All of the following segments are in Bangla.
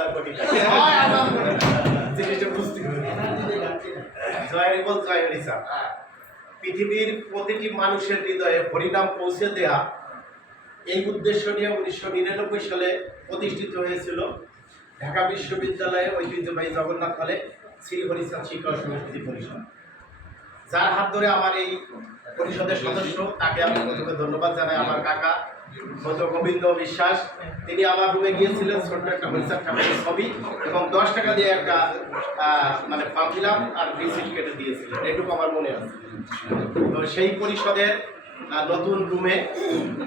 হাজার কোটি টাকা। জিনিসটা বুঝতে হবে। জয় বল জয় হরিসা। পৃথিবীর প্রতিটি মানুষের হৃদয়ে হরিনাম পৌঁছে দেয়া এই উদ্দেশ্য নিয়ে 1999 সালে প্রতিষ্ঠিত হয়েছিল ঢাকা বিশ্ববিদ্যালয়ে ঐতিহ্যবাহী জগন্নাথ হলে শ্রী হরিচাঁদ শিক্ষক সমিতি পরিষদ, যার হাত ধরে আমার এই পরিষদের সদস্য, তাকে আমি প্রথমে ধন্যবাদ জানাই। আমার কাকা মতো গোবিন্দ বিশ্বাস, তিনি আমার রুমে গিয়েছিলেন, ছোট্ট একটা হরিচাঁদ ঠাকুরের ছবি এবং 10 টাকা দিয়ে একটা মানে ফর্ম ফিল আপ আর রিসিট কেটে দিয়েছিলেন, এটুকু আমার মনে আছে। তো সেই পরিষদের নতুন রুমে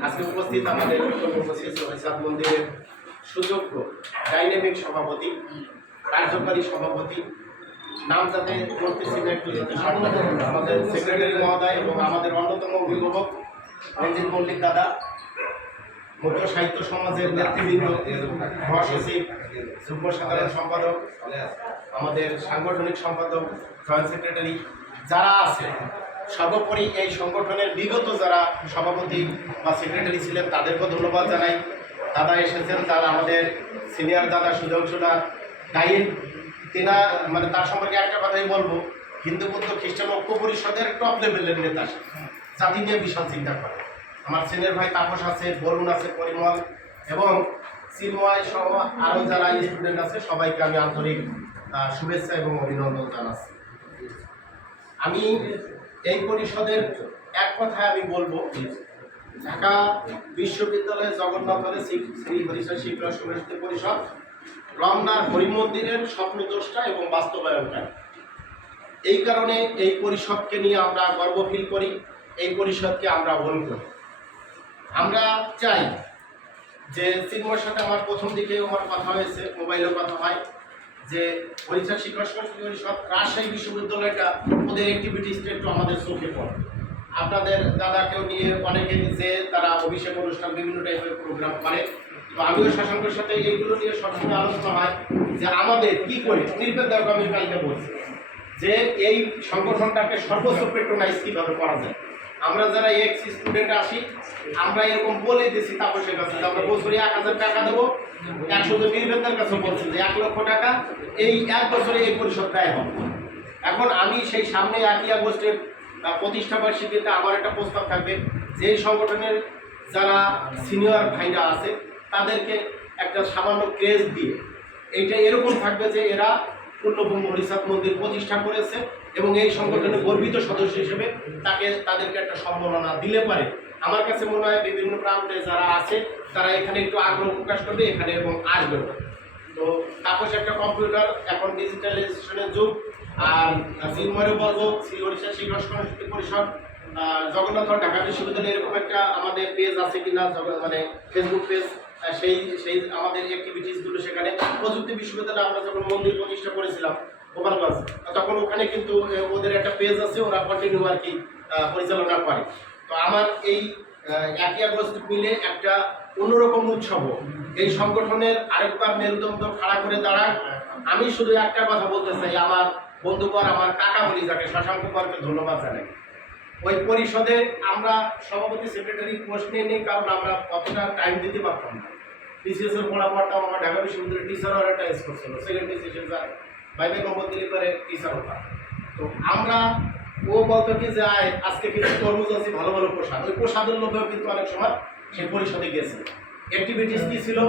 আজকে উপস্থিত আমাদের হরিচাঁদ মন্দিরের সুযোগ্য ডাইনামিক সভাপতি, কার্যকারী সভাপতি, নাম যাতে করতেছি না একটু যাতে আমাদের সেক্রেটারি মহোদয় এবং আমাদের অন্যতম অভিভাবক রঞ্জিত মল্লিক দাদা, মুখ্য সাহিত্য সমাজের নেতৃবৃন্দ, মহাসচিব, যুগ্ম সাধারণ সম্পাদক, আমাদের সাংগঠনিক সম্পাদক, জয়েন্ট সেক্রেটারি যারা আছে, সর্বোপরি এই সংগঠনের বিগত যারা সভাপতি বা সেক্রেটারি ছিলেন তাদেরকেও ধন্যবাদ জানাই। দাদা এসেছেন, তারা আমাদের সিনিয়র দাদা সুজংসুনা গাইড, তেনা মানে তার সম্পর্কে একটা কথাই বলবো, হিন্দু বৌদ্ধ খ্রিস্টান ঐক্য পরিষদের টপ লেভেলের নেতা, জাতি নিয়ে বিশাল চিন্তা করে। আমার সিনিয়র ভাই তাপস আছে, বরুণ আছে, পরিমল এবং চিন্ময় সহ আরও যারা স্টুডেন্ট আছে সবাইকে আমি আন্তরিক শুভেচ্ছা এবং অভিনন্দন জানাচ্ছি। আমি এই পরিষদের এক কথায় আমি বলবো, ঢাকা বিশ্ববিদ্যালয়ে জগন্নাথ হলে শ্রী হরিচাঁদ শিক্ষক সমিতি পরিষদ রমনার হরি মন্দিরের স্বপ্নদ্রষ্টা এবং বাস্তবায়নকারী। এই কারণে এই পরিষদকে নিয়ে আমরা গর্ব ফিল করি, এই পরিষদকে আমরা ওন করি। আমরা চাই যে চিন্ময়ের সাথে আমার প্রথম দিকে আমার কথা হয়েছে, মোবাইলেও কথা হয়, যে হরিচাঁদ শিক্ষক সমিতি পরিষদ রাজশাহী বিশ্ববিদ্যালয়টা ওদের অ্যাক্টিভিটিসটা একটু আমাদের চোখে পড়ে। আপনাদের দাদাকেও নিয়ে অনেকে যে তারা অভিষেক অনুষ্ঠান বিভিন্ন টাইপের প্রোগ্রাম করে, তো আমিও শাসকের সাথে এইগুলো নিয়ে সবসময় আলোচনা হয় যে আমাদের কি করে নির্বেদ দেওয়া। আমি কালকে বলছি যে এই সংগঠনটাকে সর্বোচ্চ পেট্রোনাইজ কীভাবে করা যায়। আমরা যারা এক্স স্টুডেন্ট আসি, আমরা এরকম বলে দিচ্ছি তাপসের কাছে যে আমরা বছরে 1000 টাকা দেবো, 100 জন নির্বেদের কাছে বলছি যে 1 লক্ষ টাকা এই 1 বছরে এই পরিষদ ব্যয় হবে। এখন আমি সেই সামনে 1 আগস্টের প্রতিষ্ঠা বার্ষিকীতে আমার একটা প্রস্তাব থাকবে যে এই সংগঠনের যারা সিনিয়র ভাইরা আছে তাদেরকে একটা সামান্য ক্রেজ দিয়ে, এইটা এরকম থাকবে যে এরা পূর্ণভূমি হরিচাঁদ মন্দির প্রতিষ্ঠা করেছে এবং এই সংগঠনের গর্বিত সদস্য হিসেবে তাদেরকে একটা সম্মাননা দিলে পারে। আমার কাছে মনে হয় বিভিন্ন প্রান্তে যারা আছে তারা এখানে একটু আগ্রহ প্রকাশ করবে এখানে এবং আসবে। তো তাপস একটা কম্পিউটার, এখন ডিজিটালাইজেশনের যুগ। আর চিন্ময়েরও বলবো শ্রী হরিচাঁদ শিক্ষক সমিতি পরিষদ জগন্নাথ ঢাকা বিশ্ববিদ্যালয়ে এরকম একটা আমাদের পেজ আছে কিনা, মানে ফেসবুক পেজ, সেই আমাদের অ্যাক্টিভিটিসগুলো সেখানে প্রযুক্তি বিশ্ববিদ্যালয়ে আমরা যখন মন্দির প্রতিষ্ঠা করেছিলাম গোপালগঞ্জ, তখন ওখানে কিন্তু ওদের একটা পেজ আছে, ওরা কন্টিনিউ আর কি পরিচালনা করে। তো আমার এই 1 আগস্ট মিলে একটা অন্যরকম উৎসব এই সংগঠনের আরেকবার মেরুদণ্ড খাড়া করে দাঁড়ায়। আমি শুধু একটা কথা বলতে চাই, আমার বন্ধুবর, আমার কাকা বলি যাকে, শশাঙ্ক কুমারকে ধন্যবাদ জানাই। ওই পরিষদে আমরা সভাপতি সেক্রেটারি পোস্ট নিয়ে নিই, কারণ আমরা কতটা টাইম দিতে পারতাম না। বিসিএস এর পড়া পড়তাম, আমার ঢাকা বিশ্ববিদ্যালয়ের টিচারও একটা স্কোর ছিল, সেকেন্ডারি সেশন যায় বাইবে নম্বর দিলে পরে টিচার হতাম। তো আমরা ও বলতো কি যে আজকে কিন্তু তরমুজ আছে, ভালো ভালো প্রসাদ, ওই প্রসাদের লোভেও কিন্তু অনেক সময় সেই পরিষদে গেছে। অ্যাক্টিভিটিস কী ছিল,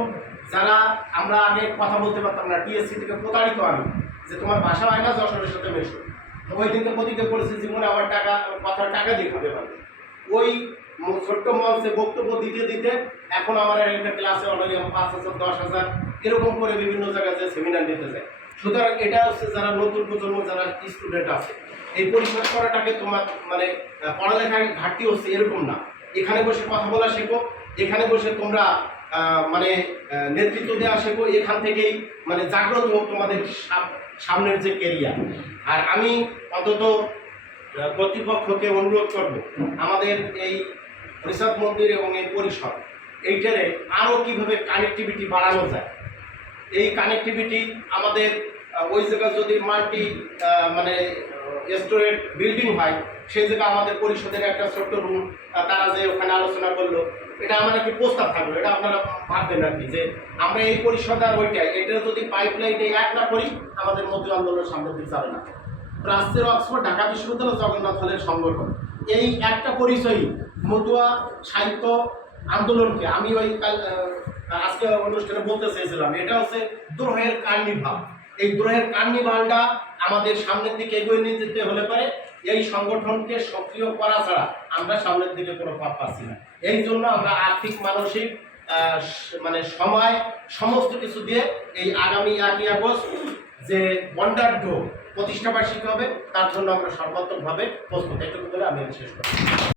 যারা আমরা আগে কথা বলতে পারতাম না, টিএসসি থেকে প্রতারিত আমি যে তোমার ভাষা হয় না, যশোরের সাথে মেশো। ওই দিনকে প্রতিজ্ঞা করেছি জীবনে আমার কথার টাকা দিয়ে খাবে পারবে। ওই ছোট্ট মঞ্চে বক্তব্য দিতে দিতে এখন আমার একটা ক্লাসে অলরেডি 5,000 10,000 এরকম করে বিভিন্ন জায়গায় যে সেমিনার নিতে যায়। সুতরাং এটা হচ্ছে যারা নতুন প্রজন্ম, যারা স্টুডেন্ট আছে, এই পরিষ্কার করাটাকে তোমার মানে পড়ালেখায় ঘাটতি হচ্ছে এরকম না। এখানে বসে কথা বলা শেখো, এখানে বসে তোমরা মানে নেতৃত্ব দেওয়া শেখো, এখান থেকেই মানে জাগ্রত তোমাদের সামনের যে কেরিয়ার। আর আমি অন্তত কর্তৃপক্ষকে অনুরোধ করব, আমাদের এই হরিচাঁদ মন্দির এবং এই পরিসর এইটারে আরও কীভাবে কানেক্টিভিটি বাড়ানো যায়। এই কানেক্টিভিটি আমাদের ওই জায়গায় যদি মাল্টি মানে স্টোরেড বিল্ডিং হয়, সেই জায়গায় আমাদের পরিষদের একটা ছোট্ট রুম, তারা যে ওখানে আলোচনা করলো এটা আমার একটি প্রস্তাব থাকলো, এটা আপনারা ভাববেন আর কি, যে আমরা এই পরিষদ আর ওইটাই, এটা যদি পাইপলাইনে এক না করি আমাদের মধ্যে আন্দোলনের সামনের দিকে যাবে না। প্রাচ্যের অক্সফোর্ড, ঢাকা বিশ্ববিদ্যালয়, জগন্নাথ হলের সংগঠন, এই একটা পরিচয়ই মতুয়া সাহিত্য আন্দোলনকে আমি ওই আজকে অনুষ্ঠানে বলতে চেয়েছিলাম, এটা হচ্ছে দ্রোহের কার্নিভাল। এই দ্রোহের কার্নিভালটা আমাদের সামনের দিকে এগিয়ে নিয়ে যেতে হলে পারে এই সংগঠনকে সক্রিয় করা ছাড়া আমরা সামনের দিকে কোনো পথ পাচ্ছি না। এই জন্য আমরা আর্থিক মানসিক মানে সময় সমস্ত কিছু দিয়ে এই আগামী 1 আগস্ট যে ওয়ান্ডার ডো প্রতিষ্ঠাবার্ষিকী হবে তার জন্য আমরা সর্বাত্মকভাবে প্রস্তুত। এটুকু বলে আমি শেষ করি।